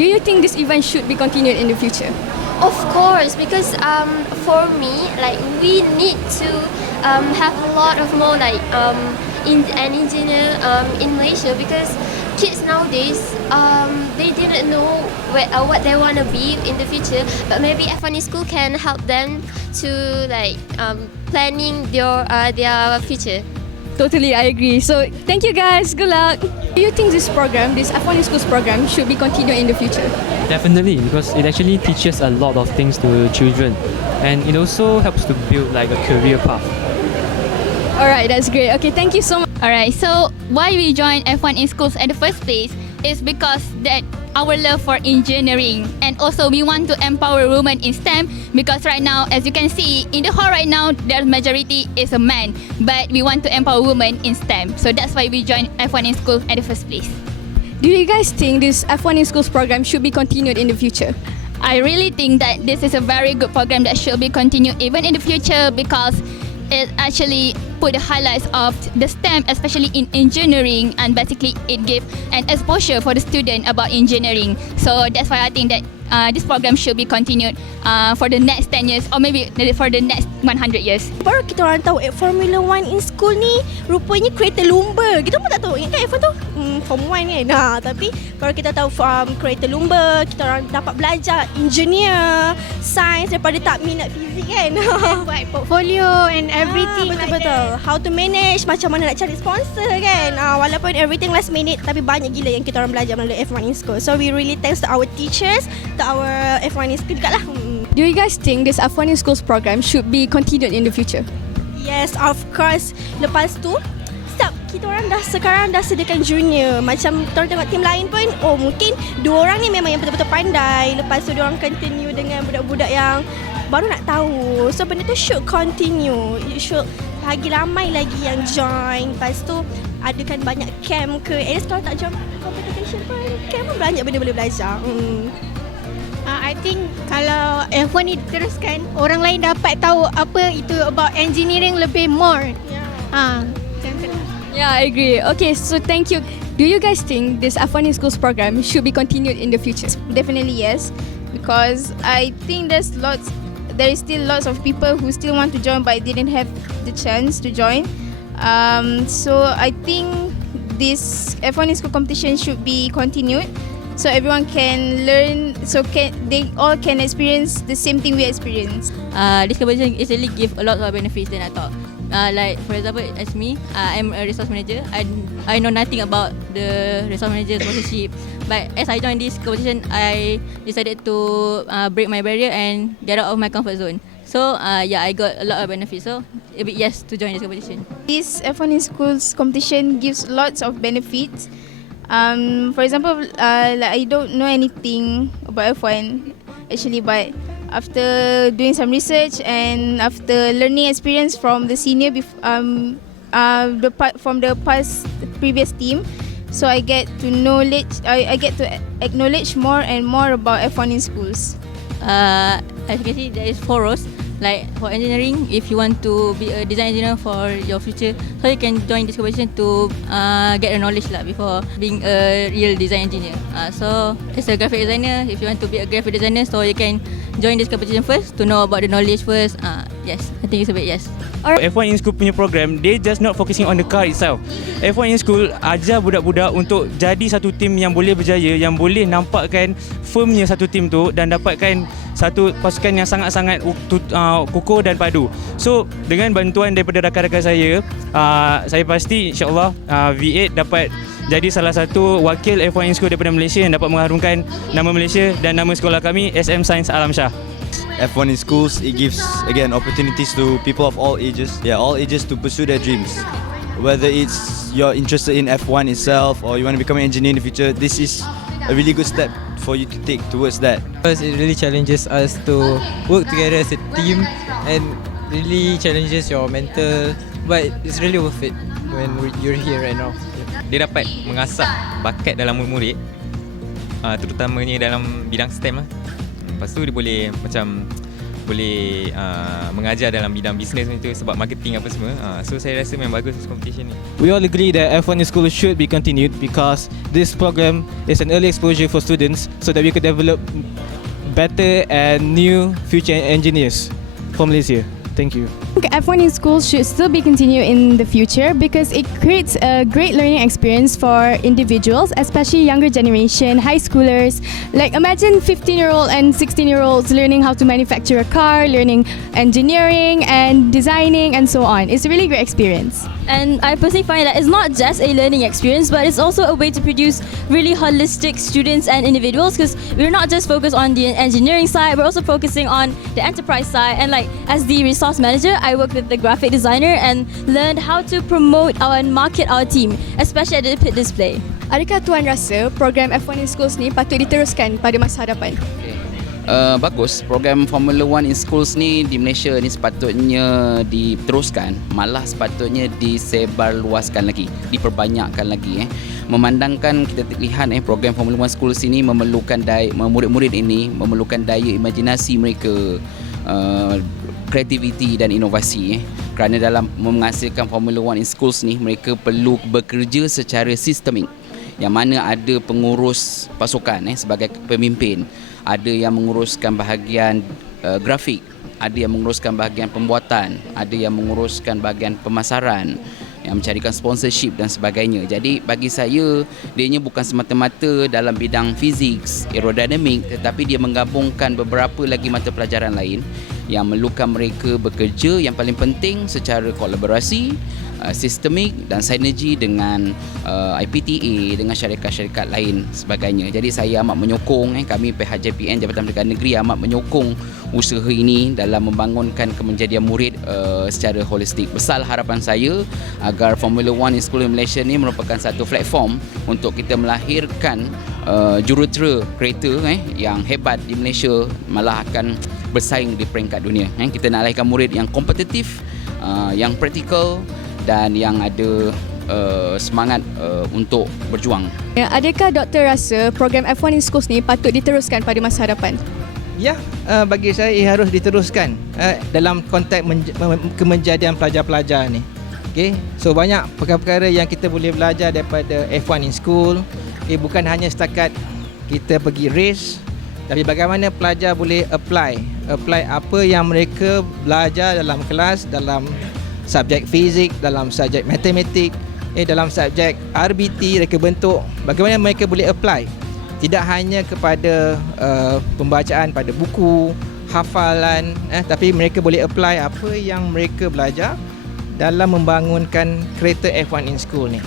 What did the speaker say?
Do you think this event should be continued in the future? Of course, because for me, like we need to have a lot of more like in an engineer in Malaysia, because kids nowadays they didn't know what they want to be in the future, but maybe F1 school can help them to like planning their future. Totally, I agree. So thank you guys. Good luck. Do you think this program, this F1 in Schools program, should be continued in the future? Definitely, because it actually teaches a lot of things to children, and it also helps to build like a career path. Alright, that's great. Okay, thank you so much. Alright, so why we joined F1 in schools at the first place is because that our love for engineering, and also we want to empower women in STEM, because right now, as you can see in the hall right now, their majority is a man, but we want to empower women in STEM. So that's why we joined F1 in schools at the first place. Do you guys think this F1 in Schools program should be continued in the future? I really think that this is a very good program that should be continued even in the future, because it actually put the highlights of the STEM, especially in engineering, and basically it gives an exposure for the student about engineering. So that's why I think that this program should be continued for the next 10 years or maybe for the next 100 years. Baru kita orang tahu Formula 1 in school ni rupanya kereta lumba. Kita pun tak tahu. Ingat F1 tu Form 1 kan. Tapi baru kita tahu kereta lumba, kita orang dapat belajar engineer, sains daripada tak minat fizik kan. Buat portfolio and everything. Betul-betul. How to manage, macam mana nak cari sponsor kan. Walaupun everything last minute, tapi banyak gila yang kita orang belajar melalui F1 in school. So we really thanks to our teachers, to our F1 in school juga lah. Do you guys think this F1 in Schools program should be continued in the future? Yes, of course. Lepas tu, kita orang sekarang dah sediakan junior. Macam kita orang tengok tim lain pun, mungkin 2 orang ni memang yang betul-betul pandai. Lepas tu diorang continue dengan budak-budak yang baru nak tahu. So benda tu should continue. It should lagi ramai lagi yang join. Lepas tu adakan banyak camp ke. At least kalau tak join competition pun, camp pun banyak benda boleh belajar. I think kalau F1 ni diteruskan, orang lain dapat tahu apa itu about engineering lebih more. Macam tu lah. Yeah, I agree. Okay, so thank you. Do you guys think this F1 in Schools program should be continued in the future? Definitely yes, because I think there is still lots of people who still want to join but didn't have the chance to join. So I think this F1 in School competition should be continued, so everyone can learn, they all can experience the same thing we experience. This competition actually give a lot of benefits than I thought. Like for example, as me, I'm a resource manager. I know nothing about the resource manager sponsorship, but as I joined this competition, I decided to break my barrier and get out of my comfort zone. So yeah, I got a lot of benefits. So a bit yes to join this competition. This F1 in Schools competition gives lots of benefits. For example, like I don't know anything about F1 actually, but after doing some research and after learning experience from the senior from the previous team, so I get to acknowledge more and more about F1 in schools. As you can see, there is 4 roles. Like for engineering, if you want to be a design engineer for your future, so you can join this competition to get a knowledge lah before being a real design engineer. So as a graphic designer, if you want to be a graphic designer, so you can join this competition first to know about the knowledge first. Yes, I think it's a bit yes. F1 in School punya program, they just not focusing on the car itself. F1 in School ajar budak-budak untuk jadi satu tim yang boleh berjaya, yang boleh nampakkan firmnya satu tim tu dan dapatkan satu pasukan yang sangat-sangat kukuh dan padu. So dengan bantuan daripada rakan-rakan saya pasti insyaAllah V8 dapat jadi salah satu wakil F1 in School daripada Malaysia yang dapat mengharumkan nama Malaysia dan nama sekolah kami, SM Sains Alam Shah. F1 in schools, it gives again opportunities to people of all ages, all ages to pursue their dreams. Whether it's you're interested in F1 itself or you want to become an engineer in the future, this is a really good step for you to take towards that. Because it really challenges us to work together as a team and really challenges your mental, but it's really worth it when you're here right now. Dia dapat mengasah bakat dalam murid-murid, terutamanya dalam bidang STEM lah. Lepas tu dia boleh macam boleh mengajar dalam bidang bisnes itu sebab marketing apa semua. So saya rasa memang bagus competition ni. We all agree that F1 in school should be continued because this program is an early exposure for students so that we could develop better and new future engineers for Malaysia. Thank you. F1 in schools should still be continued in the future because it creates a great learning experience for individuals, especially younger generation, high schoolers. Like imagine 15-year-old and 16-year-olds learning how to manufacture a car, learning engineering and designing and so on. It's a really great experience. And I personally find that it's not just a learning experience, but it's also a way to produce really holistic students and individuals, because we're not just focused on the engineering side, we're also focusing on the enterprise side. And like as the resource manager, I work with the graphic designer and learned how to promote and market our team, especially at the pit display. Adakah Tuan rasa program F1 in schools ni patut diteruskan pada masa hadapan? Bagus, program Formula 1 in schools ni di Malaysia ni sepatutnya diteruskan, malah sepatutnya disebarluaskan lagi, diperbanyakkan lagi. Memandangkan kita lihat program Formula 1 schools ini memerlukan murid-murid ini memerlukan daya imajinasi mereka, kreativiti dan inovasi. Kerana dalam menghasilkan Formula 1 in schools ni mereka perlu bekerja secara sistemik, yang mana ada pengurus pasukan sebagai pemimpin, ada yang menguruskan bahagian grafik, ada yang menguruskan bahagian pembuatan, ada yang menguruskan bahagian pemasaran, yang mencarikan sponsorship dan sebagainya. Jadi bagi saya, dianya bukan semata-mata dalam bidang fizik, aerodinamik, tetapi dia menggabungkan beberapa lagi mata pelajaran lain yang memerlukan mereka bekerja yang paling penting secara kolaborasi, sistemik dan sinergi dengan IPTA, dengan syarikat-syarikat lain sebagainya. Jadi saya amat menyokong, kami pihak JPN Jabatan Pendidikan Negeri amat menyokong usaha ini dalam membangunkan kemenjadian murid secara holistik. Besar harapan saya agar Formula 1 in School in Malaysia ni merupakan satu platform untuk kita melahirkan jurutera kereta yang hebat di Malaysia, malah akan bersaing di peringkat dunia. Kita nak lahirkan murid yang kompetitif, yang praktikal dan yang ada semangat untuk berjuang. Adakah doktor rasa program F1 in schools ni patut diteruskan pada masa hadapan? Ya, bagi saya ia harus diteruskan dalam konteks kemenjadian pelajar-pelajar ni. Okay, so banyak perkara-perkara yang kita boleh belajar daripada F1 in school. Bukan hanya setakat kita pergi race, tapi bagaimana pelajar boleh apply apa yang mereka belajar dalam kelas, dalam subjek fizik, dalam subjek matematik, dalam subjek RBT, reka bentuk, bagaimana mereka boleh apply. Tidak hanya kepada pembacaan pada buku, hafalan, tapi mereka boleh apply apa yang mereka belajar dalam membangunkan kereta F1 in school ni.